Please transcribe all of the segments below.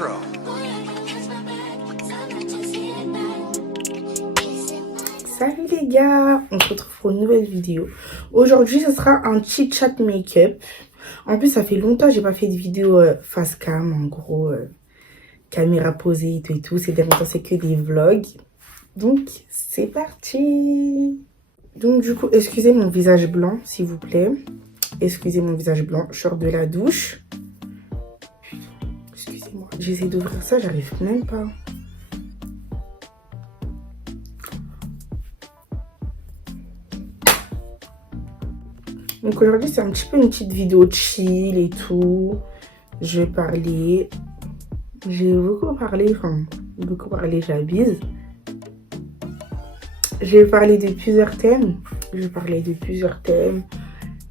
intro. Salut les gars, on se retrouve pour une nouvelle vidéo. Aujourd'hui, ce sera un chit chat make-up. En plus, ça fait longtemps que j'ai pas fait de vidéo face cam, en gros, caméra posée et tout. Ces derniers temps, c'est que des vlogs. Donc, c'est parti. Donc, du coup, excusez mon visage blanc, s'il vous plaît. Excusez mon visage blanc, je sors de la douche. Excusez-moi, j'essaie d'ouvrir ça, j'arrive même pas. Donc aujourd'hui, c'est un petit peu une petite vidéo chill et tout. Je vais parler... J'ai beaucoup parlé, j'abuse. Je vais parler de plusieurs thèmes.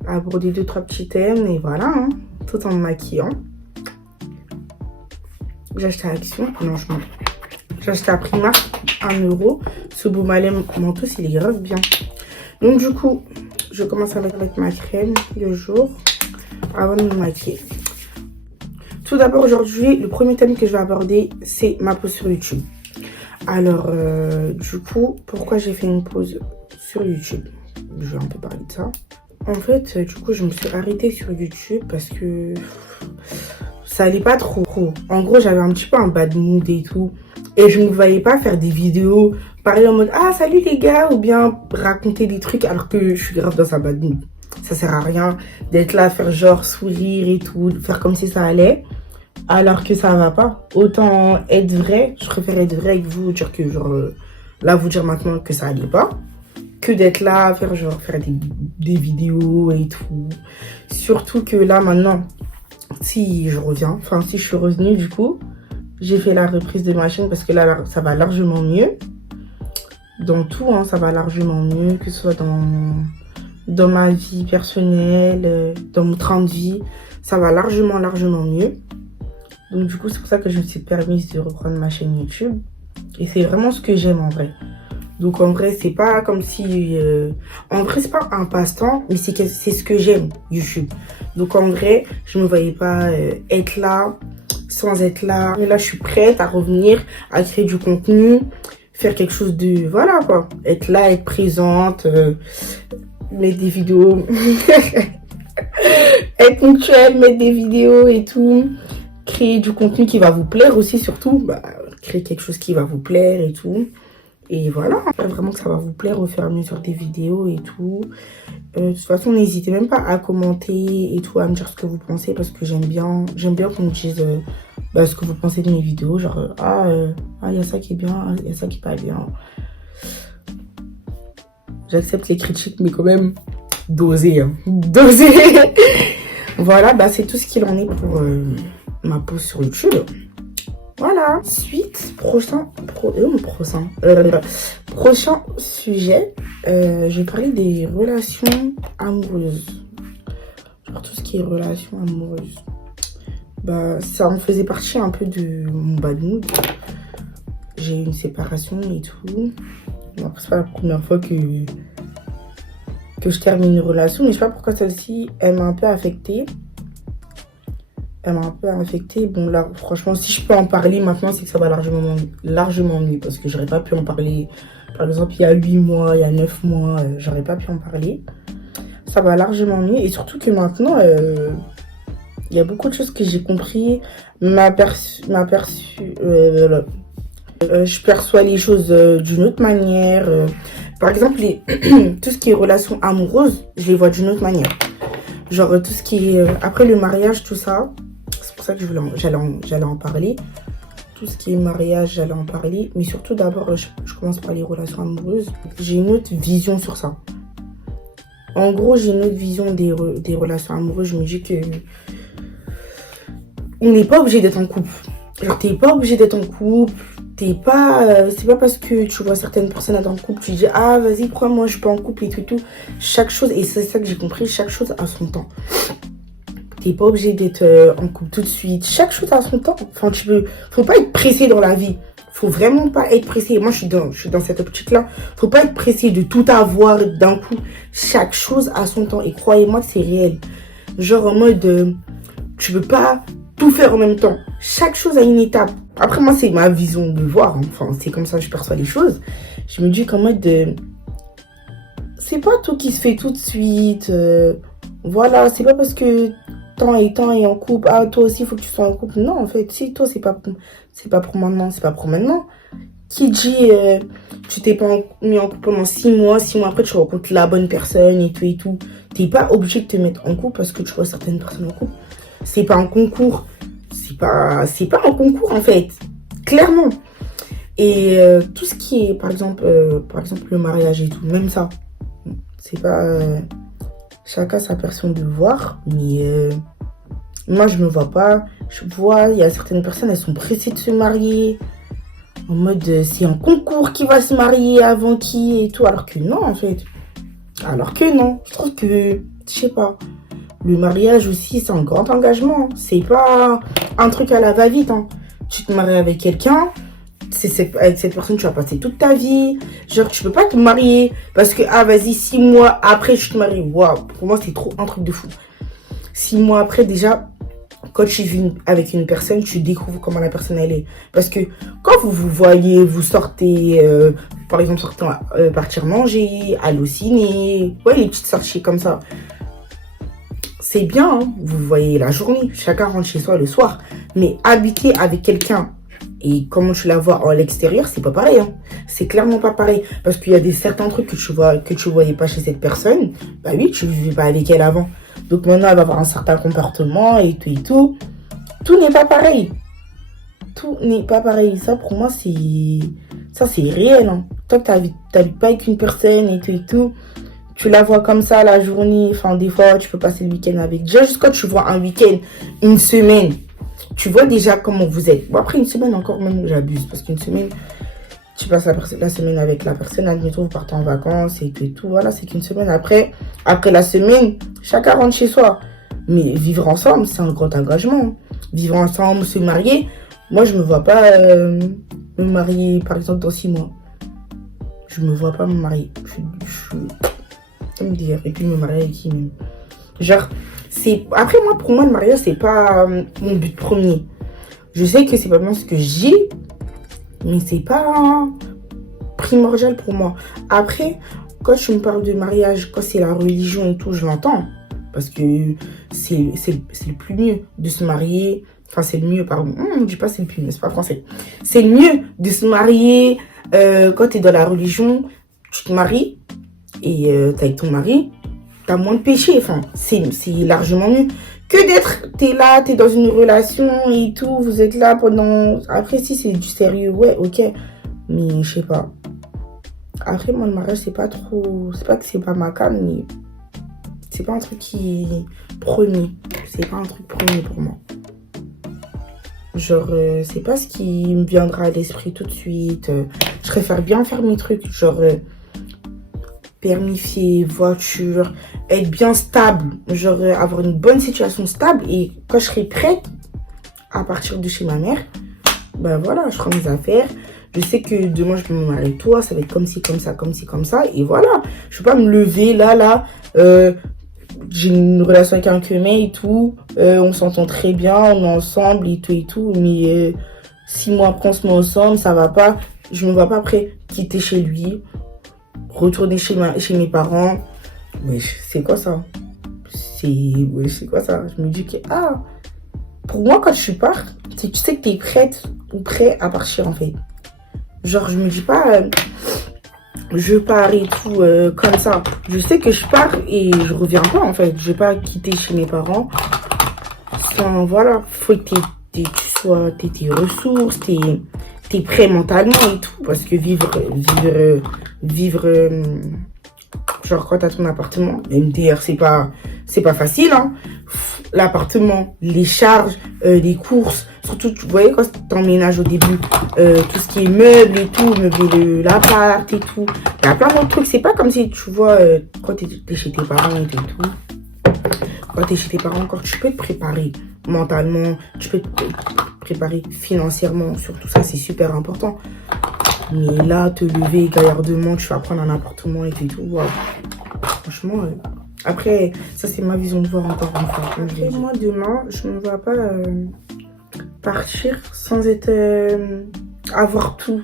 Aborder 2-3 petits thèmes et voilà, hein, tout en me maquillant. J'ai acheté à Action, non je mens. J'ai acheté à Primark 1 €. Ce Baume Mentos, il est grave bien. Donc du coup, je commence à mettre ma crème le jour avant de me maquiller. Tout d'abord aujourd'hui, le premier thème que je vais aborder, c'est ma pause sur YouTube. Alors du coup, pourquoi j'ai fait une pause sur YouTube? Je vais un peu parler de ça. En fait, du coup, je me suis arrêtée sur YouTube parce que ça allait pas trop. En gros, j'avais un petit peu un bad mood et tout. Et je ne me voyais pas faire des vidéos, parler en mode « Ah, salut les gars !» ou bien raconter des trucs alors que je suis grave dans un bad mood. Ça sert à rien d'être là, faire genre sourire et tout, faire comme si ça allait, alors que ça va pas. Autant être vrai, je préfère être vrai avec vous, dire que genre, là, vous dire maintenant que ça allait pas, que d'être là, faire des vidéos et tout. Surtout que là, maintenant, si je reviens, enfin, si je suis revenue du coup, j'ai fait la reprise de ma chaîne parce que là, ça va largement mieux. Dans tout, hein, ça va largement mieux, que ce soit dans ma vie personnelle, dans mon train de vie. Ça va largement mieux. Donc du coup, c'est pour ça que je me suis permise de reprendre ma chaîne YouTube. Et c'est vraiment ce que j'aime en vrai. Donc en vrai, c'est pas comme si... En vrai, c'est pas un passe-temps, mais c'est ce que j'aime, YouTube. Donc en vrai, je me voyais pas être là sans être là. Mais là, je suis prête à revenir, à créer du contenu, faire quelque chose de... Voilà, quoi. Être là, être présente, mettre des vidéos. Être ponctuelle, mettre des vidéos et tout. Créer du contenu qui va vous plaire aussi, surtout. Bah, créer quelque chose qui va vous plaire et tout. Et voilà, vraiment que ça va vous plaire au fur et à mesure des vidéos et tout. De toute façon, n'hésitez même pas à commenter et tout, à me dire ce que vous pensez parce que j'aime bien qu'on me dise ce que vous pensez de mes vidéos. Genre, il y a ça qui est bien, il y a ça qui est pas bien. J'accepte les critiques, mais quand même, doser, hein. Doser. Voilà, c'est tout ce qu'il en est pour ma pause sur YouTube. Voilà, suite, prochain sujet, je vais parler des relations amoureuses. Genre tout ce qui est relations amoureuses. Ça en faisait partie un peu de mon bad mood. J'ai eu une séparation et tout. Bon, c'est pas la première fois que je termine une relation, mais je sais pas pourquoi celle-ci, elle m'a un peu affectée. Bon là, franchement, si je peux en parler maintenant, c'est que ça va largement mieux. Parce que j'aurais pas pu en parler, par exemple, il y a 8 mois, il y a 9 mois, j'aurais pas pu en parler. Ça va largement mieux. Et surtout que maintenant, il y a beaucoup de choses que j'ai compris. Je perçois les choses d'une autre manière. Par exemple, tout ce qui est relations amoureuses, je les vois d'une autre manière. Genre tout ce qui est après le mariage, tout ça, c'est pour ça que j'allais en parler. Tout ce qui est mariage, j'allais en parler. Mais surtout d'abord, je commence par les relations amoureuses. J'ai une autre vision sur ça. En gros, j'ai une autre vision des relations amoureuses. Je me dis que on n'est pas obligé d'être en couple. Genre, t'es pas obligé d'être en couple. C'est pas parce que tu vois certaines personnes être en couple, tu dis ah vas-y pourquoi moi je suis pas en couple et tout. Chaque chose, et c'est ça que j'ai compris, chaque chose a son temps. T'es pas obligé d'être en couple tout de suite. Chaque chose a son temps. Enfin faut pas être pressé dans la vie. Faut vraiment pas être pressé. Moi je suis dans cette optique là. Faut pas être pressé de tout avoir d'un coup. Chaque chose a son temps et croyez-moi que c'est réel. Genre en mode tu veux pas tout faire en même temps. Chaque chose a une étape. Après, moi, c'est ma vision de voir. Enfin, c'est comme ça que je perçois les choses. Je me dis qu'en mode de... C'est pas tout qui se fait tout de suite. Voilà, c'est pas parce que temps et temps est en couple. Ah, toi aussi, il faut que tu sois en couple. Non, en fait, si toi, c'est pas pour maintenant, c'est pas pour maintenant. Qui dit, tu t'es pas mis en couple pendant 6 mois, 6 mois après, tu rencontres la bonne personne et tout et tout. T'es pas obligé de te mettre en couple parce que tu vois certaines personnes en couple. C'est pas un concours. C'est pas un concours, en fait. Clairement. Et tout ce qui est, par exemple, le mariage et tout, même ça. C'est pas... chacun sa personne de voir, mais moi, je me vois pas. Je vois, il y a certaines personnes, elles sont pressées de se marier. En mode, c'est un concours qui va se marier avant qui et tout. Alors que non, en fait. Alors que non. Je trouve que, je sais pas. Le mariage aussi, c'est un grand engagement. C'est pas un truc à la va-vite. Hein. Tu te maries avec quelqu'un, avec cette personne, tu vas passer toute ta vie. Genre, tu peux pas te marier parce que, ah, vas-y, 6 mois après, je te marie. Waouh, pour moi, c'est trop un truc de fou. 6 mois après, déjà, quand tu vis avec une personne, tu découvres comment la personne, elle est. Parce que quand vous vous voyez, vous sortez, par exemple, partir manger, aller au ciné, ouais, les petites sorties comme ça. C'est bien, hein, vous voyez la journée, chacun rentre chez soi le soir. Mais habiter avec quelqu'un et comment tu la vois à l'extérieur, c'est pas pareil. Hein. C'est clairement pas pareil. Parce qu'il y a certains trucs que tu voyais pas chez cette personne. Bah oui, tu vivais pas avec elle avant. Donc maintenant, elle va avoir un certain comportement et tout et tout. Tout n'est pas pareil. Tout n'est pas pareil. Ça, pour moi, c'est réel. Hein. Toi, t'habites pas avec une personne et tout et tout. Tu la vois comme ça la journée. Enfin, des fois, tu peux passer le week-end avec. Déjà, juste quand tu vois un week-end, une semaine, tu vois déjà comment vous êtes. Bon, après, une semaine encore, même, j'abuse. Parce qu'une semaine, tu passes la semaine avec la personne. Admettons, vous partez en vacances et tout et tout. Voilà, c'est qu'une semaine. Après la semaine, chacun rentre chez soi. Mais vivre ensemble, c'est un grand engagement. Vivre ensemble, se marier. Moi, je me vois pas me marier, par exemple, dans 6 mois. Je me vois pas me marier. Et puis me marier avec qui même. Genre, après moi, pour moi, le mariage, c'est pas mon but premier. Je sais que c'est pas vraiment ce que j'ai, mais c'est pas primordial pour moi. Après, quand tu me parles de mariage, quand c'est la religion et tout, je l'entends. Parce que c'est le plus mieux de se marier. Enfin, c'est le mieux, pardon. Je dis pas c'est le plus mieux, c'est pas français. C'est le mieux de se marier quand t'es dans la religion, tu te maries. Et t'es avec ton mari, t'as moins de péché. Enfin, c'est largement mieux que t'es là, t'es dans une relation et tout, vous êtes là pendant... Après, si c'est du sérieux, ouais, ok. Mais je sais pas. Après, moi, le mariage, c'est pas trop... C'est pas que c'est pas ma cam, mais c'est pas un truc qui est premier. C'est pas un truc premier pour moi. Genre, c'est pas ce qui me viendra à l'esprit tout de suite. Je préfère bien faire mes trucs, genre... permis, voiture, être bien stable, genre avoir une bonne situation stable, et quand je serai prête à partir de chez ma mère, ben voilà, je prends mes affaires, je sais que demain je peux me marier avec toi, ça va être comme ci, comme ça, comme ci, comme ça, et voilà, je peux pas me lever là, j'ai une relation avec un queumé et tout, on s'entend très bien, on est ensemble et tout, mais 6 mois après on se met ensemble, ça va pas, je me vois pas après quitter chez lui, retourner chez mes parents. Mais c'est quoi ça? C'est quoi ça? Je me dis que, pour moi, quand je pars, tu sais que t'es prête ou prêt à partir, en fait. Genre, je me dis pas, je pars et tout, comme ça. Je sais que je pars et je reviens pas, en fait. Je vais pas quitter chez mes parents. Sans, voilà, faut que t'aies tes ressources, t'es prêt mentalement et tout. Parce que vivre genre quand t'as ton appartement, MDR, c'est pas facile, hein. L'appartement, les charges, les courses, surtout, vous voyez, quand t'emménages au début, tout ce qui est meubles et tout, meubler l'appart et tout, il y a plein d'autres trucs. C'est pas comme si, tu vois, quand t'es chez tes parents et tout. Quand t'es chez tes parents, encore, tu peux te préparer mentalement, tu peux te préparer financièrement, surtout ça, c'est super important. Mais là, te lever gaillardement, tu vas prendre un appartement et tout, wow. Franchement, Après, ça, c'est ma vision de voir encore une fois. Après, moi, demain, je ne me vois pas partir sans être... avoir tout.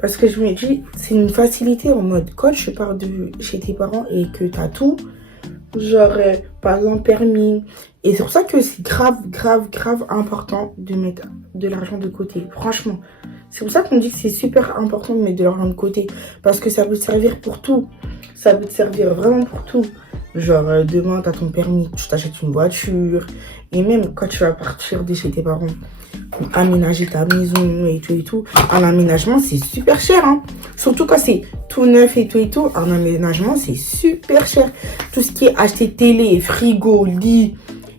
Parce que je me dis, c'est une facilité en mode, quand tu pars de chez tes parents et que tu as tout, genre, par exemple, permis. Et c'est pour ça que c'est grave important de mettre de l'argent de côté. Franchement. C'est pour ça qu'on dit que c'est super important de mettre de l'argent de côté. Parce que ça peut te servir pour tout. Ça peut te servir vraiment pour tout. Genre, demain, tu as ton permis, tu t'achètes une voiture. Et même quand tu vas partir de chez tes parents, aménager ta maison et tout. Un aménagement, c'est super cher. Hein. Surtout quand c'est tout neuf et tout. Un aménagement, c'est super cher. Tout ce qui est acheter télé, frigo, lit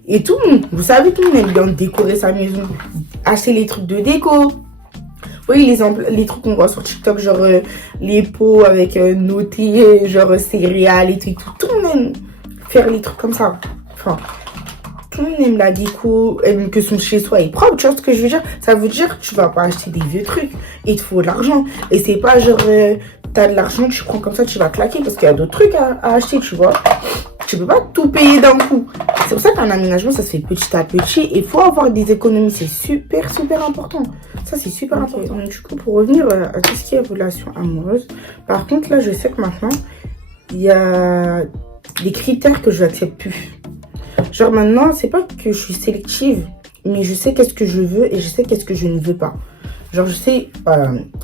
et tout. Vous savez, tout le monde aime bien décorer sa maison. Acheter les trucs de déco. Oui, les trucs qu'on voit sur TikTok, genre les pots avec noté, genre céréales et tout. Tout le monde aime faire les trucs comme ça. Enfin, tout le monde aime la déco, aime que son chez-soi est propre. Tu vois ce que je veux dire? Ça veut dire que tu vas pas acheter des vieux trucs. Il te faut de l'argent. Et c'est pas genre, t'as de l'argent, tu prends comme ça, tu vas claquer. Parce qu'il y a d'autres trucs à acheter, tu vois. Tu peux pas tout payer d'un coup. C'est pour ça qu'un aménagement, ça se fait petit à petit. Et il faut avoir des économies. C'est super important. Ça, c'est super important. Donc, du coup, pour revenir à tout ce qui est relation amoureuse, par contre, là, je sais que maintenant, il y a des critères que je n'accepte plus. Genre, maintenant, c'est pas que je suis sélective, mais je sais qu'est-ce que je veux et je sais qu'est-ce que je ne veux pas. Genre, je sais,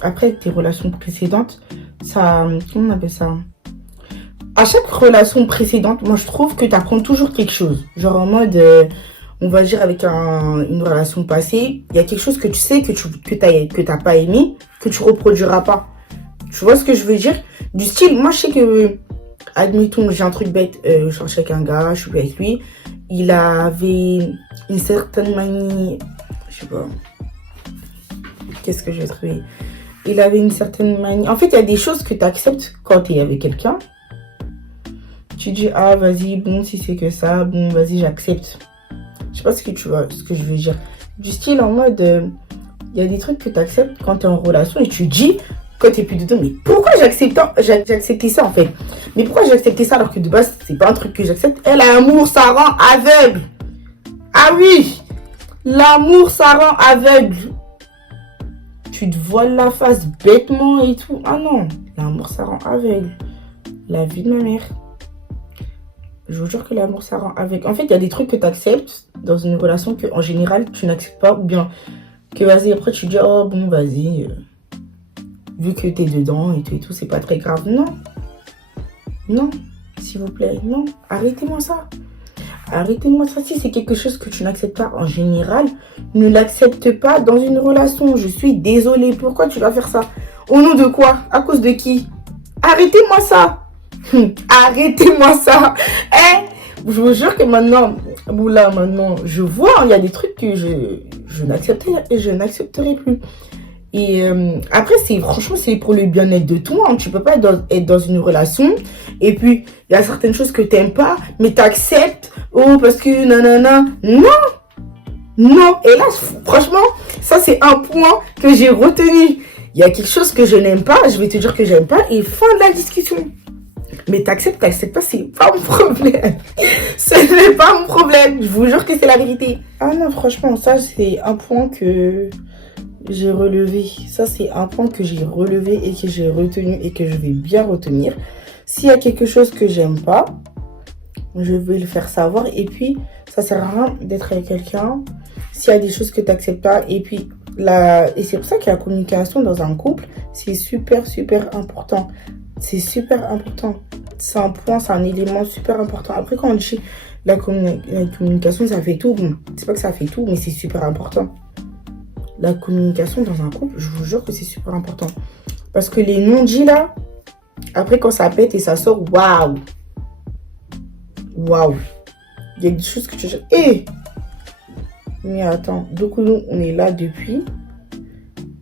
après tes relations précédentes, ça, comment on appelle ça? À chaque relation précédente, moi, je trouve que tu apprends toujours quelque chose. Genre, en mode... on va dire avec une relation passée, il y a quelque chose que tu sais que t'as pas aimé, que tu reproduiras pas. Tu vois ce que je veux dire? Du style, moi je sais que, admettons, j'ai un truc bête, je cherche avec un gars, je suis avec lui, il avait une certaine manie, je sais pas, qu'est-ce que je vais trouver? Il avait une certaine manie, en fait il y a des choses que tu acceptes quand tu es avec quelqu'un. Tu dis, ah vas-y, bon si c'est que ça, bon vas-y j'accepte. Je sais pas ce que tu vois, ce que je veux dire. Du style en mode, il y a des trucs que tu acceptes quand tu es en relation et tu dis, quand tu n'es plus dedans, mais pourquoi j'ai accepté ça en fait? Mais pourquoi j'ai accepté ça alors que de base, c'est pas un truc que j'accepte? Et l'amour, ça rend aveugle. Ah oui, l'amour, ça rend aveugle. Tu te voiles la face bêtement et tout. Ah non, l'amour, ça rend aveugle. La vie de ma mère. Je vous jure que l'amour, ça rend avec. En fait, il y a des trucs que tu acceptes dans une relation que en général, tu n'acceptes pas. Ou bien que vas-y, après, tu dis, oh bon, vas-y. Vu que tu es dedans et tout, c'est pas très grave. Non. Non, s'il vous plaît. Non, arrêtez-moi ça. Arrêtez-moi ça. Si c'est quelque chose que tu n'acceptes pas en général, ne l'accepte pas dans une relation. Je suis désolée. Pourquoi tu vas faire ça? Au nom de quoi? À cause de qui? Arrêtez-moi ça. Arrêtez-moi ça. Je vous jure que maintenant, je vois, il y a des trucs que je n'accepterai plus. Et après, franchement, c'est pour le bien-être de tout le monde. Tu peux pas être dans une relation et puis il y a certaines choses que tu n'aimes pas, mais tu acceptes. Oh, parce que nanana. Non. Non. Et là, franchement, ça, c'est un point que j'ai retenu. Il y a quelque chose que je n'aime pas, je vais te dire que j'aime pas et fin de la discussion. Mais t'acceptes pas, c'est pas mon problème. Ce n'est pas mon problème. Je vous jure que c'est la vérité. Ah non, franchement, ça, c'est un point que j'ai relevé. Ça, c'est un point que j'ai relevé et que j'ai retenu et que je vais bien retenir. S'il y a quelque chose que j'aime pas, je vais le faire savoir. Et puis, ça sert à rien d'être avec quelqu'un s'il y a des choses que t'acceptes pas. Et puis, et c'est pour ça que la communication dans un couple, c'est super important. C'est super important. C'est un point, c'est un élément super important. Après, quand on dit la communication, ça fait tout. Bon, c'est pas que ça fait tout, mais c'est super important. La communication dans un couple, je vous jure que c'est super important. Parce que les non-dits là, après quand ça pète et ça sort, waouh. Waouh. Il y a des choses que tu dis. Mais attends, donc nous, on est là depuis.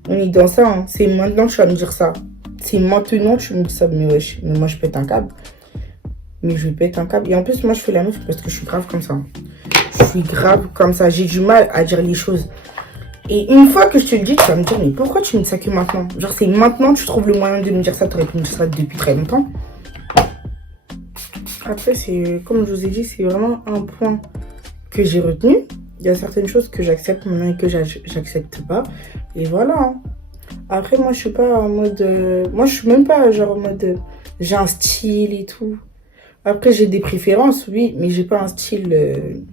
On est dans ça, hein. C'est maintenant que tu vas me dire ça. C'est maintenant que tu me dis ça, mais wesh, mais moi je pète un câble. Mais je pète un câble. Et en plus, moi je fais la meuf parce que je suis grave comme ça. Je suis grave comme ça. J'ai du mal à dire les choses. Et une fois que je te le dis, tu vas me dire, mais pourquoi tu me dis ça que maintenant? Genre, c'est maintenant que tu trouves le moyen de me dire ça. Tu aurais pu me dire ça depuis très longtemps. Après, c'est comme je vous ai dit, c'est vraiment un point que j'ai retenu. Il y a certaines choses que j'accepte maintenant et que j'accepte pas. Et voilà. Hein. Après, moi, je suis pas en mode... moi, je suis même pas genre en mode... j'ai un style et tout. Après, j'ai des préférences, oui, mais j'ai pas un style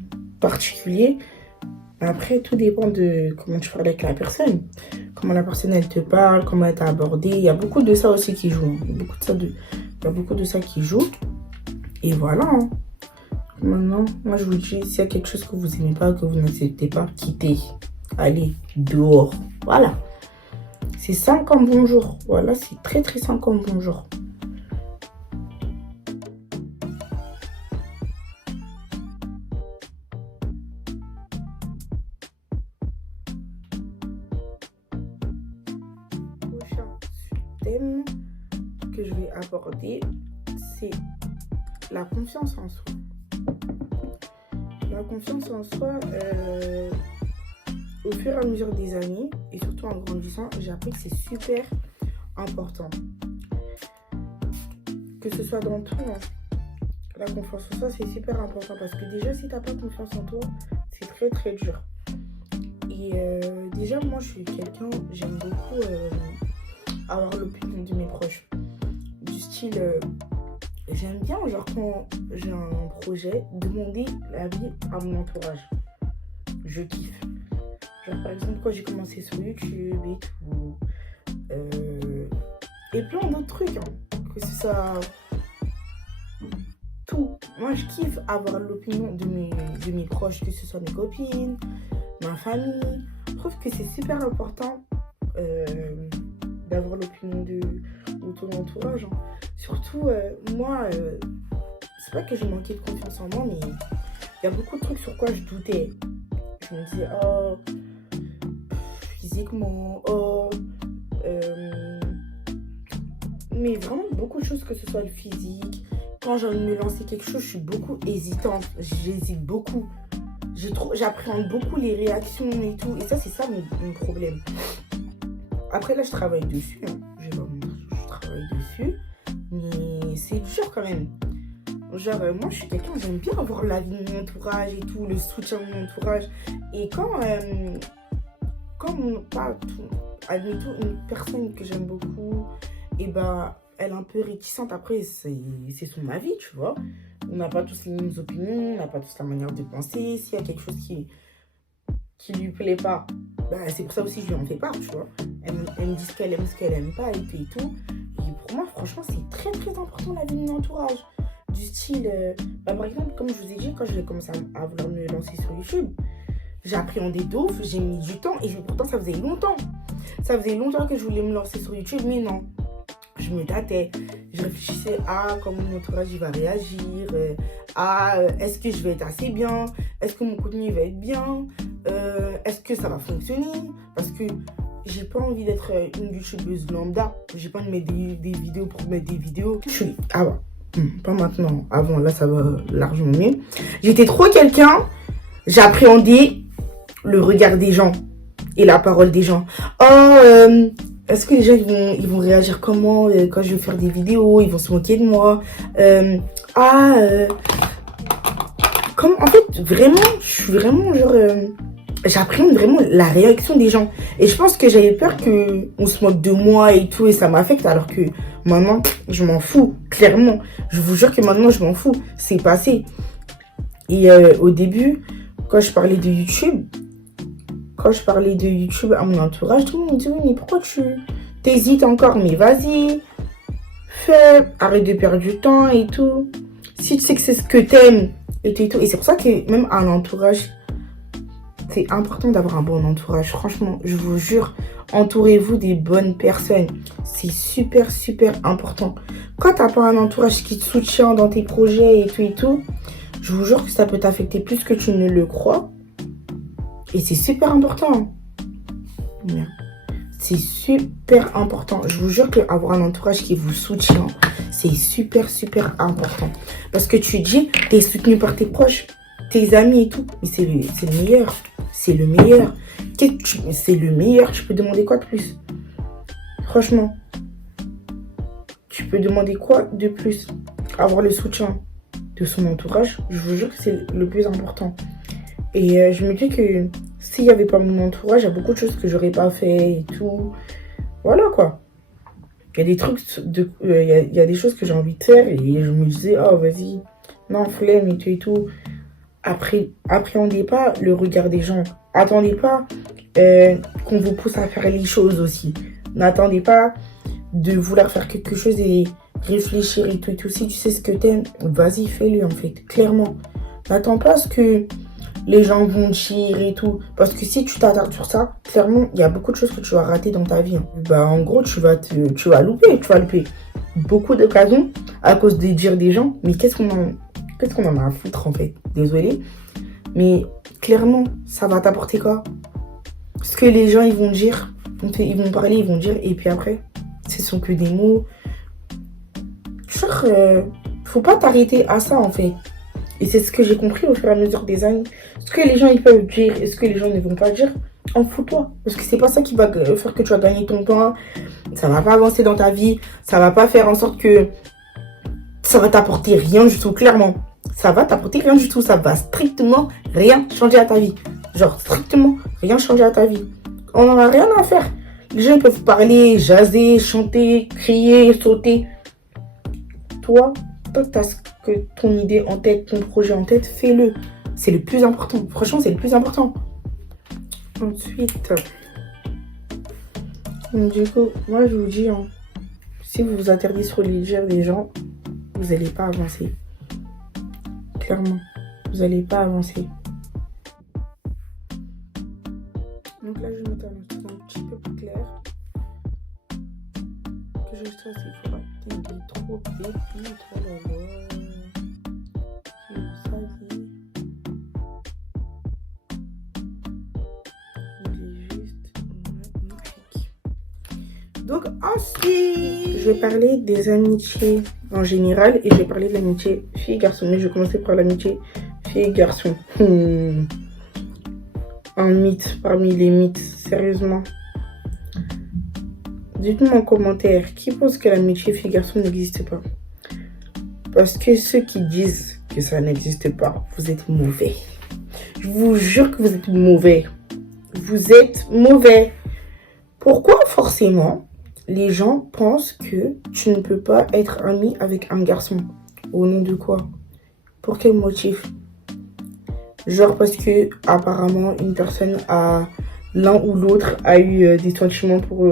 particulier. Après, tout dépend de comment tu parles avec la personne. Comment la personne, elle te parle, comment elle t'a abordé. Il y a beaucoup de ça aussi qui joue. Hein. Il y a beaucoup de ça qui joue. Et voilà. Hein. Maintenant, moi, je vous dis, s'il y a quelque chose que vous aimez pas, que vous n'acceptez pas, quittez. Allez, dehors. Voilà. C'est simple comme bonjour. Voilà, c'est très, très simple comme bonjour. Thème que je vais aborder, c'est la confiance en soi. La confiance en soi, au fur et à mesure des années, et surtout en grandissant, j'ai appris que c'est super important. Que ce soit dans tout, hein. La confiance en soi, c'est super important parce que déjà, si tu n'as pas confiance en toi, c'est très très dur. Et déjà, moi, je suis quelqu'un, j'aime beaucoup... avoir l'opinion de mes proches. Du style, j'aime bien, genre quand j'ai un projet, demander l'avis à mon entourage. Je kiffe. Genre par exemple, quand j'ai commencé sur YouTube et tout. Et plein d'autres trucs. Hein, que ce soit tout. Moi, je kiffe avoir l'opinion de mes proches, que ce soit mes copines, ma famille. Je trouve que c'est super important. D'avoir l'opinion de ton entourage. Hein. Surtout, moi, c'est pas que je manquais de confiance en moi, mais il y a beaucoup de trucs sur quoi je doutais. Je me disais, oh, physiquement, oh, mais vraiment beaucoup de choses, que ce soit le physique. Quand j'ai envie de me lancer quelque chose, je suis beaucoup hésitante. J'hésite beaucoup. J'appréhende beaucoup les réactions et tout. Et ça, c'est ça mon problème. Après, là, je travaille dessus. Hein. Je travaille dessus. Mais c'est dur quand même. Genre, moi, je suis quelqu'un, j'aime bien avoir l'avis de mon entourage et tout, le soutien de mon entourage. Et quand admettons, une personne que j'aime beaucoup, et ben, elle est un peu réticente. Après, c'est son avis, tu vois. On n'a pas tous les mêmes opinions, on n'a pas tous la manière de penser. S'il y a quelque chose qui lui plaît pas, bah, c'est pour ça aussi que je lui en fais part, tu vois. Elle me dit ce qu'elle aime, ce qu'elle aime pas et tout et tout. Et pour moi, franchement, c'est très très important la vie de mon entourage. Du style, par exemple, comme je vous ai dit, quand j'ai commencé à vouloir me lancer sur YouTube, j'ai appréhendé d'ouf, j'ai mis du temps et pourtant ça faisait longtemps. Ça faisait longtemps que je voulais me lancer sur YouTube, mais non. Je me tâtais, je réfléchissais à comment mon entourage il va réagir, est-ce que je vais être assez bien, est-ce que mon contenu va être bien, est-ce que ça va fonctionner, parce que j'ai pas envie d'être une youtubeuse lambda, j'ai pas envie de mettre des vidéos pour mettre des vidéos. Avant, pas maintenant, avant là ça va largement mieux. J'étais trop quelqu'un, j'appréhendais le regard des gens et la parole des gens. Est-ce que les gens ils vont réagir comment quand je vais faire des vidéos, ils vont se moquer de moi. Comme en fait vraiment, je suis vraiment genre j'appréhende vraiment la réaction des gens. Et je pense que j'avais peur qu'on se moque de moi et tout et ça m'affecte, alors que maintenant je m'en fous, clairement. Je vous jure que maintenant je m'en fous, c'est passé. Et au début, quand je parlais de YouTube à mon entourage, tout le monde me dit oui, mais pourquoi tu t'hésites encore? Mais vas-y, fais, arrête de perdre du temps et tout. Si tu sais que c'est ce que t'aimes et tout et tout. Et c'est pour ça que même à l'entourage, c'est important d'avoir un bon entourage. Franchement, je vous jure, entourez-vous des bonnes personnes. C'est super, super important. Quand t'as pas un entourage qui te soutient dans tes projets et tout, je vous jure que ça peut t'affecter plus que tu ne le crois. Et c'est super important. C'est super important. Je vous jure qu'avoir un entourage qui vous soutient, c'est super, super important. Parce que tu dis, t'es soutenu par tes proches, tes amis et tout. Mais c'est le meilleur. C'est le meilleur. C'est le meilleur. Tu peux demander quoi de plus? Franchement. Tu peux demander quoi de plus? Avoir le soutien de son entourage, je vous jure que c'est le plus important. Et je me dis que s'il n'y avait pas mon entourage, il y a beaucoup de choses que j'aurais pas fait et tout. Voilà quoi. Il y a des trucs, il y a des choses que j'ai envie de faire et je me disais, oh vas-y, non, flemme et tout. Après, appréhendez pas le regard des gens. Attendez pas qu'on vous pousse à faire les choses aussi. N'attendez pas de vouloir faire quelque chose et réfléchir et tout. Si tu sais ce que t'aimes, vas-y, fais-le en fait, clairement. N'attends pas ce que les gens vont dire et tout. Parce que si tu t'attardes sur ça, clairement, il y a beaucoup de choses que tu vas rater dans ta vie. Hein. Bah, en gros, tu vas louper. Beaucoup d'occasions à cause des dires des gens. Mais qu'est-ce qu'on en a à foutre en fait? Désolée. Mais clairement, ça va t'apporter quoi? Ce que les gens, ils vont dire, ils vont parler, ils vont dire, et puis après, ce sont que des mots. Genre, faut pas t'arrêter à ça en fait. Et c'est ce que j'ai compris au fur et à mesure des années. Ce que les gens ils peuvent dire et ce que les gens ne vont pas dire, en fous-toi. Parce que c'est pas ça qui va faire que tu vas gagner ton temps. Ça va pas avancer dans ta vie. Ça va pas faire en sorte que ça va t'apporter rien du tout, clairement. Ça va t'apporter rien du tout. Ça va strictement rien changer à ta vie. Genre, strictement rien changer à ta vie. On n'en a rien à faire. Les gens ils peuvent parler, jaser, chanter, crier, sauter. Toi, tant que t'as ton idée en tête, ton projet en tête, fais-le. C'est le plus important. Franchement, c'est le plus important. Ensuite, du coup, moi je vous dis, hein, si vous vous interdisez sur les dires des gens, vous n'allez pas avancer. Clairement, vous n'allez pas avancer. Donc là, je vais mettre un petit peu plus clair. Que je stresse, il faut pas qu'il y ait trop de bébés, trop là. Donc ensuite, je vais parler des amitiés en général et je vais parler de l'amitié fille-garçon. Mais je vais commencer par l'amitié fille-garçon. Un mythe parmi les mythes, sérieusement. Dites-moi en commentaire, qui pense que l'amitié fille-garçon n'existe pas? Parce que ceux qui disent que ça n'existe pas, vous êtes mauvais. Je vous jure que vous êtes mauvais. Vous êtes mauvais. Pourquoi forcément les gens pensent que tu ne peux pas être ami avec un garçon? Au nom de quoi? Pour quel motif? Genre parce que apparemment une personne a, l'un ou l'autre a eu des sentiments pour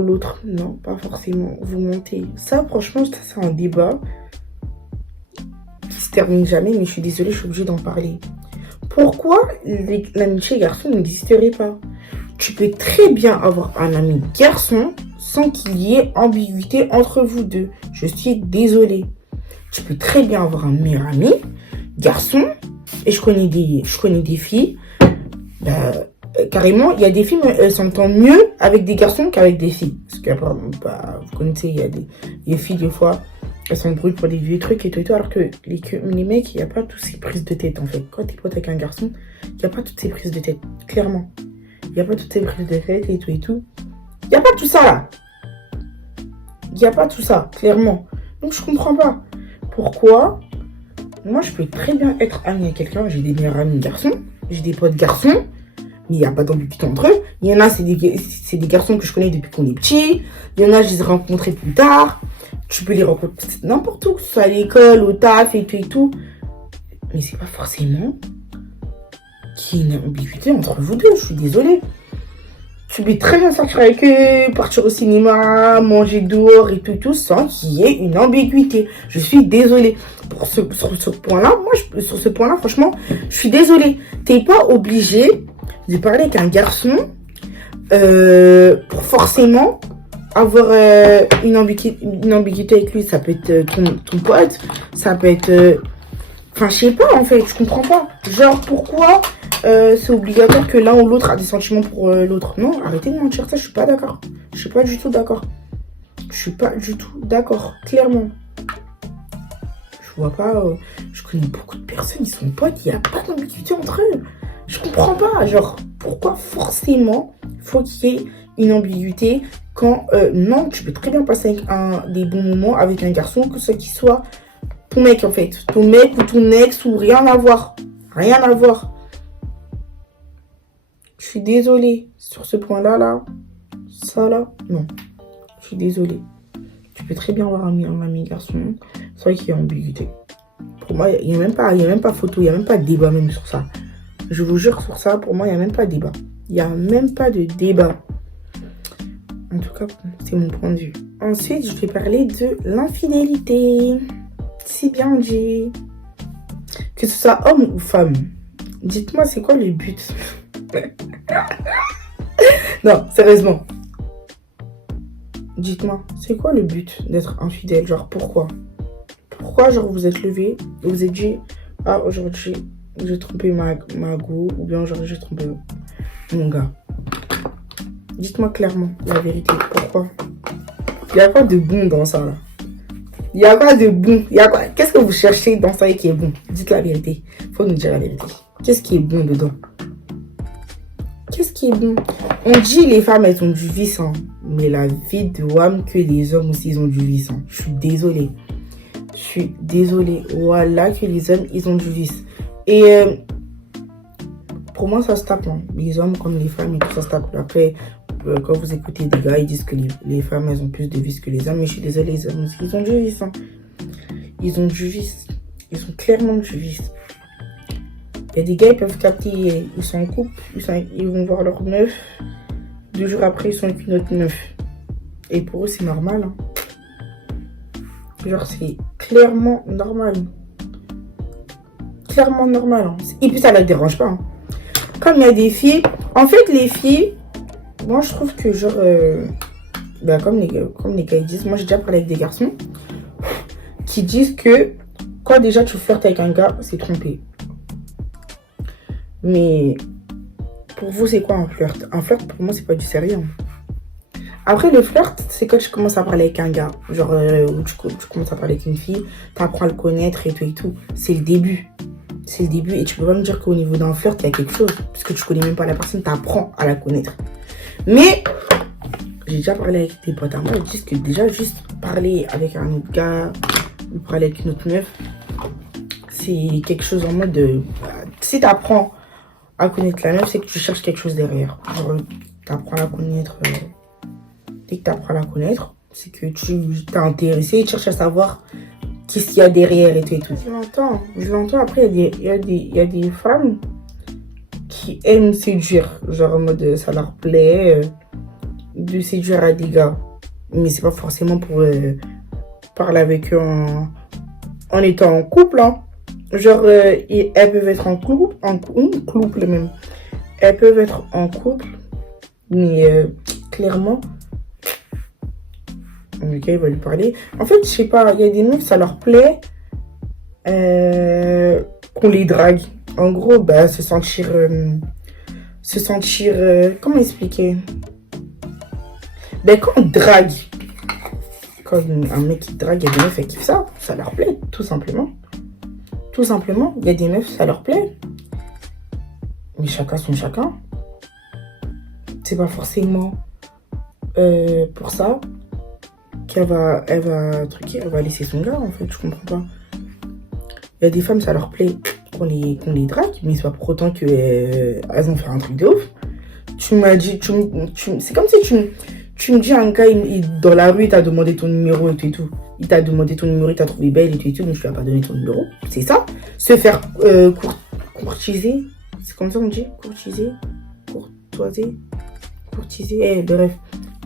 l'autre. Non, pas forcément. Vous mentez. Ça, franchement, ça c'est un débat qui se termine jamais, mais je suis désolée, je suis obligée d'en parler. Pourquoi l'amitié garçon n'existerait pas? Tu peux très bien avoir un ami garçon sans qu'il y ait ambiguïté entre vous deux. Je suis désolée. Tu peux très bien avoir un meilleur ami garçon, et je connais des filles, carrément, il y a des filles, elles s'entendent mieux avec des garçons qu'avec des filles. Parce que, vous connaissez, il y a des filles, des fois, elles s'embrouillent pour des vieux trucs et tout, alors que les mecs, il n'y a pas toutes ces prises de tête, en fait. Quand t'es pote avec un garçon, il n'y a pas toutes ces prises de tête, clairement. Il n'y a pas toutes ces prises de tête et tout. Il n'y a pas tout ça, là. Il n'y a pas tout ça, clairement. Donc, je comprends pas. Pourquoi? Moi, je peux très bien être amie avec quelqu'un. J'ai des meilleurs amis garçons. J'ai des potes garçons. Mais il n'y a pas d'ambiguïté entre eux. Il y en a, c'est des garçons que je connais depuis qu'on est petit. Il y en a, je les ai rencontrés plus tard. Tu peux les rencontrer n'importe où, que ce soit à l'école, au taf et tout. Mais c'est pas forcément qu'il y ait une ambiguïté entre vous deux. Je suis désolée. Tu peux très bien sortir avec eux, partir au cinéma, manger dehors et tout, sans qu'il y ait une ambiguïté. Je suis désolée. Sur ce point-là, sur ce point-là, franchement, je suis désolée. T'es pas obligé de parler avec un garçon pour forcément avoir une ambiguïté avec lui. Ça peut être ton pote, ça peut être... Enfin, je sais pas, en fait, je comprends pas. Genre, pourquoi c'est obligatoire que l'un ou l'autre a des sentiments pour l'autre? Non, arrêtez de mentir, ça, je suis pas d'accord. Je suis pas du tout d'accord. Je suis pas du tout d'accord, clairement. Je vois pas... je connais beaucoup de personnes, ils sont potes, il n'y a pas d'ambiguïté entre eux. Je comprends pas, genre, pourquoi forcément faut qu'il y ait une ambiguïté quand... non, tu peux très bien passer des bons moments avec un garçon, que ce qui soit ton mec en fait. Ton mec ou ton ex ou rien à voir. Rien à voir. Je suis désolée. Sur ce point-là, là. Ça, là. Non. Je suis désolée. Tu peux très bien avoir un ami garçon. C'est vrai qu'il y a ambiguïté. Pour moi, il n'y a même pas photo. Il n'y a même pas de débat même sur ça. Je vous jure sur ça. Pour moi, il n'y a même pas de débat. Il n'y a même pas de débat. En tout cas, c'est mon point de vue. Ensuite, je vais parler de l'infidélité. Si bien dit. Que ce soit homme ou femme. Dites-moi, c'est quoi le but? Non, sérieusement. Dites-moi, c'est quoi le but d'être infidèle? Genre, pourquoi? Pourquoi, genre, vous êtes levé et vous êtes dit, ah, aujourd'hui, j'ai trompé ma go, ou bien aujourd'hui, j'ai trompé mon gars. Dites-moi clairement la vérité. Pourquoi? Il y a quoi de bon dans ça, là? Il y a quoi de bon? Il y a quoi? Qu'est-ce que vous cherchez dans ça et qui est bon? Dites la vérité. Faut nous dire la vérité. Qu'est-ce qui est bon dedans? Qu'est-ce qui est bon? On dit les femmes, elles ont du vice, hein. Mais la vie de WAM, que les hommes aussi, ils ont du vice, hein. Je suis désolée. Je suis désolée. Voilà que les hommes, ils ont du vice. Et pour moi, ça se tape, hein. Les hommes comme les femmes, et tout ça se tape. Après, quand vous écoutez des gars, ils disent que les femmes, elles ont plus de vice que les hommes. Mais je suis désolée, les hommes aussi, ils ont du vice, hein. Ils ont du vice. Ils ont clairement du vice. Il y a des gars, ils peuvent capter, ils sont en couple, ils vont voir leur meuf. 2 jours après, ils sont avec une autre meuf. Et pour eux, c'est normal, hein. Genre, c'est clairement normal. Clairement normal, hein. Et puis, ça ne la dérange pas, hein. Comme il y a des filles... En fait, les filles... Moi, je trouve que, genre... comme les gars, ils disent... Moi, j'ai déjà parlé avec des garçons qui disent que quand déjà tu flirtes avec un gars, c'est trompé. Mais pour vous, c'est quoi un flirt? Un flirt, pour moi, c'est pas du sérieux. Après, le flirt, c'est quand tu commences à parler avec un gars. Genre, tu commences à parler avec une fille, tu apprends à le connaître et tout et tout. C'est le début. C'est le début. Et tu peux pas me dire qu'au niveau d'un flirt, il y a quelque chose. Parce que tu connais même pas la personne, tu apprends à la connaître. Mais j'ai déjà parlé avec des potes à moi, ils disent que déjà, juste parler avec un autre gars ou parler avec une autre meuf, c'est quelque chose en mode de... Si tu apprends à connaître la meuf, c'est que tu cherches quelque chose derrière. Genre, tu apprends à la connaître. Dès que tu apprends à la connaître, c'est que tu t'es intéressé et tu cherches à savoir qu'est-ce qu'il y a derrière et tout et tout. Je l'entends. Après, il y a des femmes qui aiment séduire. Genre en mode, ça leur plaît de séduire à des gars. Mais c'est pas forcément pour parler avec eux en étant en couple, hein. Genre, elles peuvent être en couple même. Elles peuvent être en couple, mais clairement, le gars, il va lui parler. En fait, je sais pas, il y a des meufs, ça leur plaît qu'on les drague. En gros, bah, se sentir, comment expliquer? Ben, quand on drague, quand un mec qui drague, il y a des meufs qui kiffent ça, ça leur plaît, tout simplement. Tout simplement, il y a des meufs, ça leur plaît. Mais chacun son chacun. C'est pas forcément pour ça qu'elle va laisser son gars, en fait. Je comprends pas. Il y a des femmes, ça leur plaît qu'on les drague, mais c'est pas pour autant qu'elles ont fait un truc de ouf. Tu m'as dit, c'est comme si tu me dis un gars, dans la rue, il t'a demandé ton numéro et tout et tout. Il t'a demandé ton numéro, il t'a trouvé belle et tout, mais je lui ai pas donné ton numéro. C'est ça. Se faire courtiser. C'est comme ça qu'on dit? Courtiser. Courtoiser. Courtiser. Bref.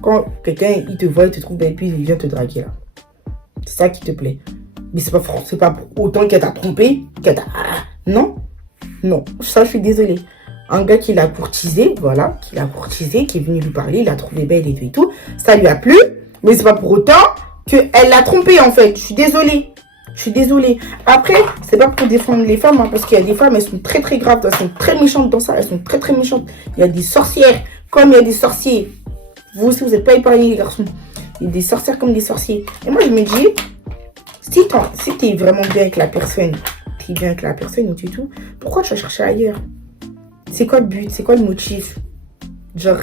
Quand quelqu'un, il te voit, il te trouve belle, puis il vient te draguer là. C'est ça qui te plaît. Mais c'est pas pour autant qu'elle t'a trompé. Non. Non. Ça, je suis désolée. Un gars qui l'a courtisé, voilà, qui est venu lui parler, il l'a trouvé belle et tout, ça lui a plu, mais c'est pas pour autant qu'elle l'a trompé en fait. Je suis désolée. Après, c'est pas pour défendre les femmes, hein, parce qu'il y a des femmes, elles sont très très graves, elles sont très méchantes dans ça, elles sont très très méchantes. Il y a des sorcières comme il y a des sorciers. Vous aussi, vous n'êtes pas épargnés les garçons. Il y a des sorcières comme des sorciers. Et moi, je me dis, si t'es vraiment bien avec la personne, et tout, pourquoi tu vas chercher ailleurs? C'est quoi le but? C'est quoi le motif Genre,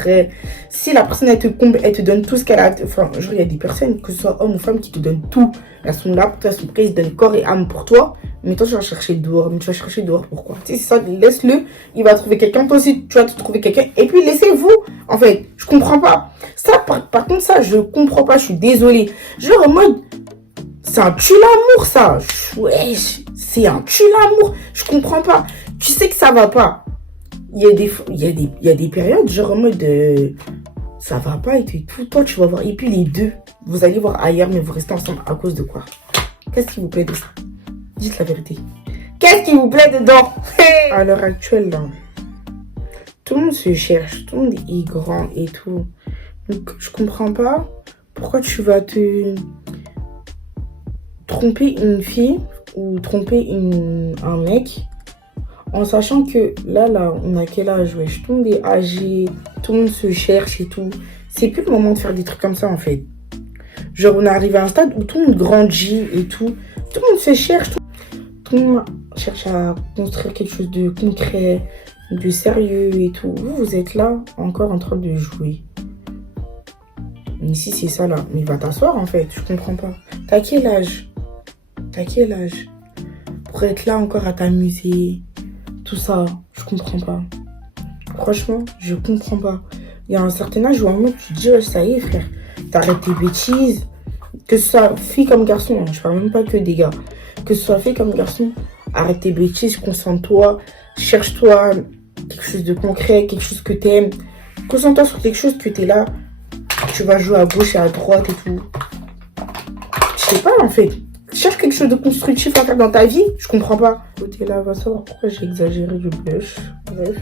si la personne, elle te comble, elle te donne tout ce qu'elle a. Enfin, genre, il y a des personnes, que ce soit homme ou femme, qui te donnent tout. Elles sont là pour toi, elles sont prêtes, ils se donnent corps et âme pour toi. Mais toi, tu vas chercher dehors. Mais tu vas chercher dehors pourquoi? Tu sais, c'est ça, laisse-le. Il va trouver quelqu'un. Toi aussi, tu vas te trouver quelqu'un. Et puis, laissez-vous. En fait, je comprends pas. Ça, par contre, ça, je comprends pas. Je suis désolée. Genre, en mode, c'est un tue-l'amour, ça. Wesh, c'est un tue-l'amour. Je comprends pas. Tu sais que ça va pas. Il y a des périodes, genre en mode, ça va pas et tout. Toi, tu vas voir. Et puis, les deux, vous allez voir ailleurs, mais vous restez ensemble à cause de quoi? Qu'est-ce qui vous plaît de ça? Dites la vérité. Qu'est-ce qui vous plaît dedans? À l'heure actuelle, là, tout le monde se cherche. Tout le monde est grand et tout. Donc, je comprends pas pourquoi tu vas te tromper une fille ou tromper un mec en sachant que là, on a quel âge? Ouais, tout le monde est âgé, tout le monde se cherche et tout. C'est plus le moment de faire des trucs comme ça, en fait. Genre, on est arrivé à un stade où tout le monde grandit et tout. Tout le monde se cherche. Tout le monde cherche à construire quelque chose de concret, de sérieux et tout. Vous êtes là, encore en train de jouer. Mais si c'est ça, là, mais va t'asseoir, en fait. Je comprends pas. T'as quel âge? T'as quel âge? Pour être là encore à t'amuser. Tout ça, je comprends pas. Franchement, je comprends pas. Il y a un certain âge où un moment tu te dis, ouais, ça y est, frère, t'arrêtes tes bêtises. Que ce soit fille comme garçon, hein, je parle même pas que des gars. Que ce soit fille comme garçon, arrête tes bêtises, concentre-toi, cherche-toi quelque chose de concret, quelque chose que t'aimes. Concentre-toi sur quelque chose que t'es là. Tu vas jouer à gauche et à droite et tout. Je sais pas, en fait. Cherche quelque chose de constructif à faire dans ta vie, je comprends pas. Côté là, va savoir pourquoi j'ai exagéré du blush. Bref.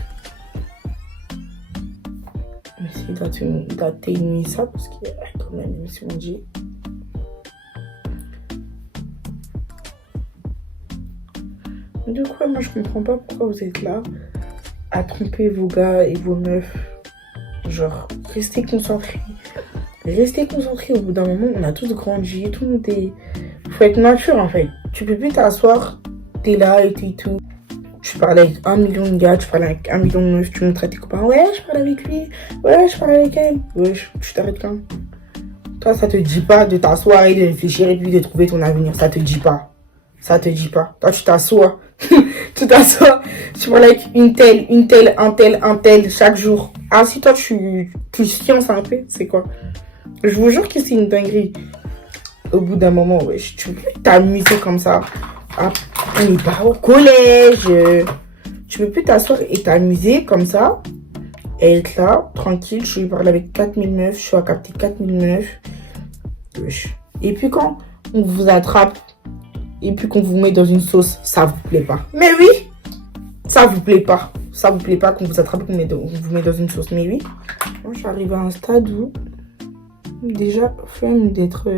On va essayer d'atténuer ça parce qu'il y a quand même une mission J. Du coup, moi je comprends pas pourquoi vous êtes là à tromper vos gars et vos meufs. Genre, restez concentrés. Restez concentrés. Au bout d'un moment, on a tous grandi, tout le monde est. Faut être mature en fait. Tu peux plus t'asseoir, t'es là et tout. Tu parles avec 1 million de gars, tu parles avec 1 million de meufs, tu montres à tes copains. Ouais, je parle avec lui. Ouais, je parle avec elle. Ouais, tu t'arrêtes quand? Toi, ça te dit pas de t'asseoir et de réfléchir et puis de trouver ton avenir. Ça te dit pas. Ça te dit pas. Toi, tu t'assois. Tu t'assois. Tu parles avec une telle, un tel chaque jour. Ah, si toi, tu sciences un peu, c'est quoi? Je vous jure que c'est une dinguerie. Au bout d'un moment, ouais, tu peux plus t'amuser comme ça. Ah, on n'est pas au collège. Tu peux plus t'asseoir et t'amuser comme ça. Et être là, tranquille. Je vais parler avec 4000 meufs. Je suis à capter 4000 meufs. Et puis quand on vous attrape et puis qu'on vous met dans une sauce, ça vous plaît pas. Mais oui, ça vous plaît pas. Ça vous plaît pas qu'on vous attrape et qu'on vous met dans une sauce. Mais oui, moi, je suis arrivée à un stade où déjà, flemme d'être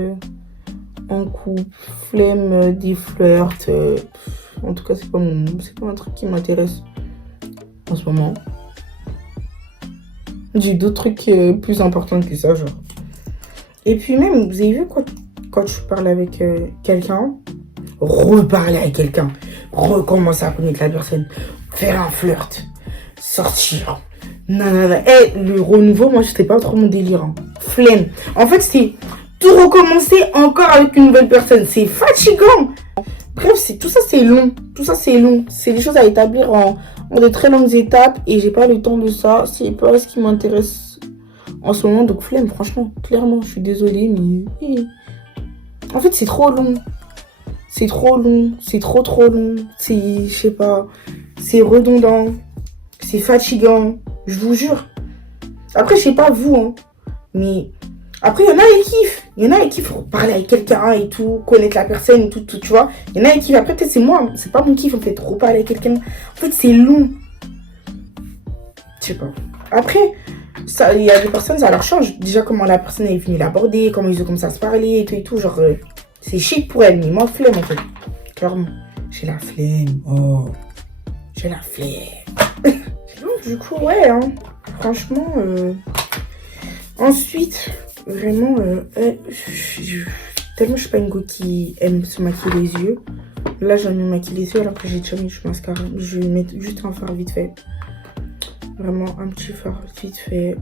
en couple, flemme des flirts. En tout cas, c'est pas un truc qui m'intéresse en ce moment. J'ai d'autres trucs plus importants que ça, genre. Et puis même, vous avez vu quand tu parles avec quelqu'un, reparler avec quelqu'un, recommencer à connaître la personne, faire un flirt, sortir. Non. Et le renouveau, moi, c'était pas trop mon délire. Hein. Flemme. En fait, c'est tout recommencer encore avec une nouvelle personne. C'est fatigant. Bref, tout ça, c'est long. Tout ça, c'est long. C'est des choses à établir en de très longues étapes. Et j'ai pas le temps de ça. C'est pas ce qui m'intéresse en ce moment. Donc, flemme, franchement. Clairement, je suis désolée, mais... En fait, c'est trop long. C'est trop long. C'est trop long. C'est, je sais pas... C'est redondant. C'est fatigant. Je vous jure. Après, je sais pas vous, hein. Mais... Après, il y en a qui kiffent. Il y en a qui kiffent parler avec quelqu'un et tout, connaître la personne et tout, tu vois. Il y en a qui kiffent. Après, peut-être c'est moi, c'est pas mon kiff en fait, reparler avec quelqu'un. En fait, c'est long. Je sais pas. Après, il y a des personnes, ça leur change. Déjà, comment la personne est venue l'aborder, comment ils ont commencé à se parler et tout. Genre, c'est chic pour elle, mais moi, flemme en fait. Clairement. J'ai la flemme. Oh. J'ai la flemme. Du coup, ouais, hein. Franchement, ensuite... Vraiment, tellement je suis pas une go qui aime se maquiller les yeux. Là, j'ai mis maquiller les yeux alors que j'ai déjà mis du mascara. Je vais mettre juste un fard vite fait. Vraiment un petit fard vite fait.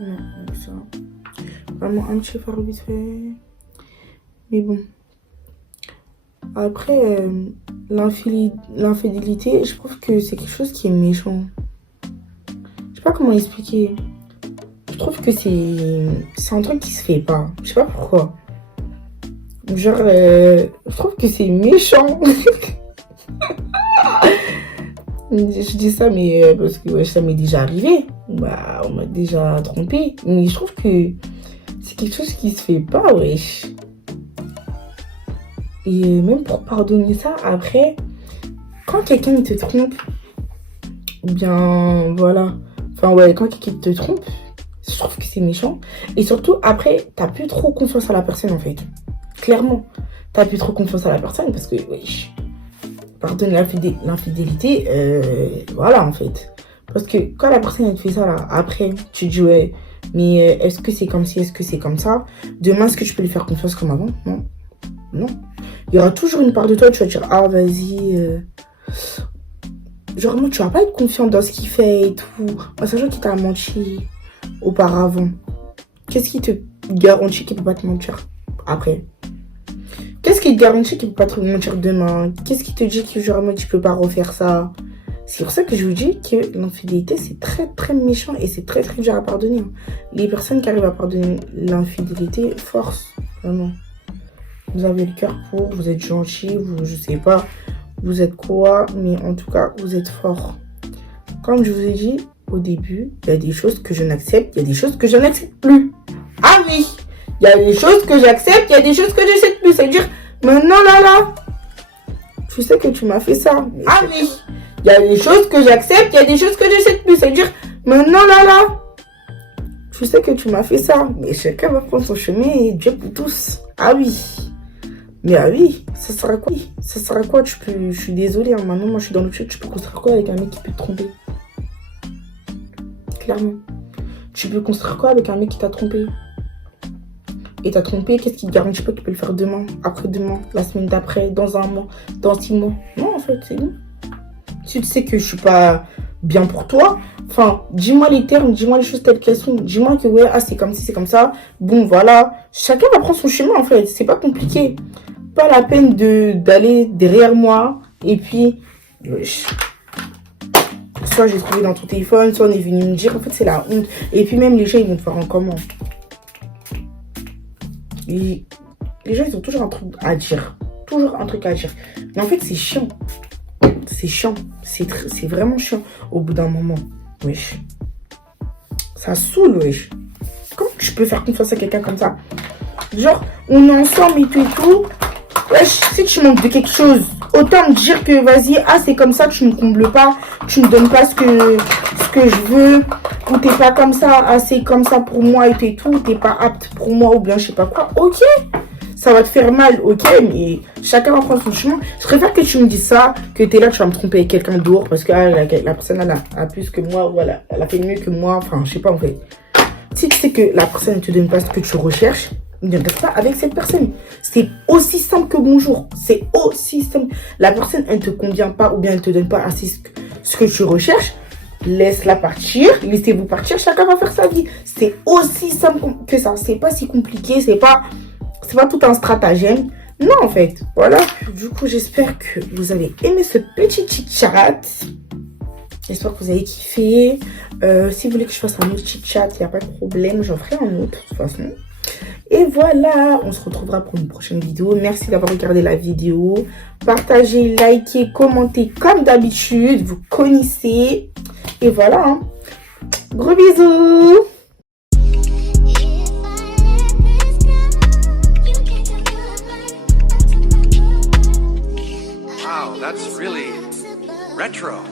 Non, ça. Vraiment un petit fard vite fait. Mais bon. Après, l'infidélité, je trouve que c'est quelque chose qui est méchant. Je sais pas comment expliquer. Je trouve que c'est un truc qui se fait pas. Je sais pas pourquoi. Genre, je trouve que c'est méchant. Je dis ça, mais parce que ouais, ça m'est déjà arrivé. Bah, on m'a déjà trompé. Mais je trouve que c'est quelque chose qui se fait pas, wesh. Et même pour pardonner ça, après, quand quelqu'un te trompe, ou bien, voilà. Enfin, ouais, quand quelqu'un te trompe, je trouve que c'est méchant. Et surtout, après, t'as plus trop confiance à la personne, en fait. Clairement, t'as plus trop confiance à la personne parce que, wesh, pardonne l'infidélité, voilà, en fait. Parce que quand la personne, elle te fait ça, là, après, tu te dis, ouais, mais est-ce que c'est comme ci, est-ce que c'est comme ça? Demain, est-ce que tu peux lui faire confiance comme avant? Non. Non. Il y aura toujours une part de toi, tu vas dire, ah, vas-y. Genre, moi, tu vas pas être confiant dans ce qu'il fait et tout. En sachant qu'il t'a menti auparavant. Qu'est-ce qui te garantit qu'il peut pas te mentir après? Qu'est-ce qui te garantit qu'il peut pas te mentir demain? Qu'est-ce qui te dit que genre, moi, tu peux pas refaire ça? C'est pour ça que je vous dis que l'infidélité, c'est très, très méchant et c'est très, très dur à pardonner. Les personnes qui arrivent à pardonner l'infidélité, force, vraiment. Vous avez le cœur pour, vous êtes gentil, vous, je sais pas, vous êtes quoi, mais en tout cas, vous êtes fort. Comme je vous ai dit au début, il y a des choses que je n'accepte, il y a des choses que je n'accepte plus. Ah oui, il y a des choses que j'accepte, il y a des choses que je n'accepte plus. C'est-à-dire, maintenant là, tu sais que tu m'as fait ça. Ah oui, il y a des choses que j'accepte, il y a des choses que je n'accepte plus. C'est-à-dire, maintenant là, tu sais que tu m'as fait ça. Mais chacun va prendre son chemin et Dieu pour tous. Ah oui. Mais ah oui, ça sert à quoi? Ça sert à quoi? Je suis désolée, hein, maintenant moi je suis dans le truc, tu peux construire quoi avec un mec qui peut te tromper? Clairement. Tu peux construire quoi avec un mec qui t'a trompé? Et t'as trompé, qu'est-ce qui te garantit pas qu'il peut le faire demain, après-demain, la semaine d'après, dans un mois, dans 6 mois? Non, en fait, c'est bon. Si tu sais que je suis pas bien pour toi, enfin, dis-moi les termes, dis-moi les choses telles qu'elles sont. Dis-moi que ouais, ah, c'est comme ci, c'est comme ça. Bon, voilà. Chacun va prendre son chemin, en fait. C'est pas compliqué. Pas la peine d'aller derrière moi et puis soit j'ai trouvé dans ton téléphone, soit on est venu me dire. En fait, c'est la honte. Et puis même les gens, ils vont te faire en comment? Les gens, ils ont toujours un truc à dire. Toujours un truc à dire. Mais en fait, c'est chiant. C'est chiant. C'est vraiment chiant au bout d'un moment. Wesh. Ça saoule, wesh. Comment tu peux faire confiance à quelqu'un comme ça? Genre, on est ensemble et tout. Wesh, si tu manques de quelque chose, autant me dire que vas-y, ah c'est comme ça, tu me combles pas, tu me donnes pas ce que je veux, ou t'es pas comme ça, ah c'est comme ça pour moi et tout, t'es pas apte pour moi ou bien je sais pas quoi, ok, ça va te faire mal, ok, mais chacun va prendre son chemin. Je préfère que tu me dises ça, que t'es là, tu vas me tromper avec quelqu'un d'autre, parce que ah, la personne elle a plus que moi, voilà, elle a fait mieux que moi, enfin je sais pas en fait. Si tu sais que la personne ne te donne pas ce que tu recherches, ne reste pas avec cette personne. C'est aussi simple que bonjour. C'est aussi simple. La personne, elle ne te convient pas ou bien elle ne te donne pas assez ce que tu recherches. Laisse-la partir. Laissez-vous partir. Chacun va faire sa vie. C'est aussi simple que ça. C'est pas si compliqué. C'est pas tout un stratagème. Non, en fait. Voilà. Du coup, j'espère que vous avez aimé ce petit chit-chat. J'espère que vous avez kiffé. Si vous voulez que je fasse un autre chit-chat, il n'y a pas de problème. J'en ferai un autre, de toute façon. Et voilà, on se retrouvera pour une prochaine vidéo. Merci d'avoir regardé la vidéo. Partagez, likez, commentez comme d'habitude. Vous connaissez. Et voilà. Hein. Gros bisous. Wow, that's really retro.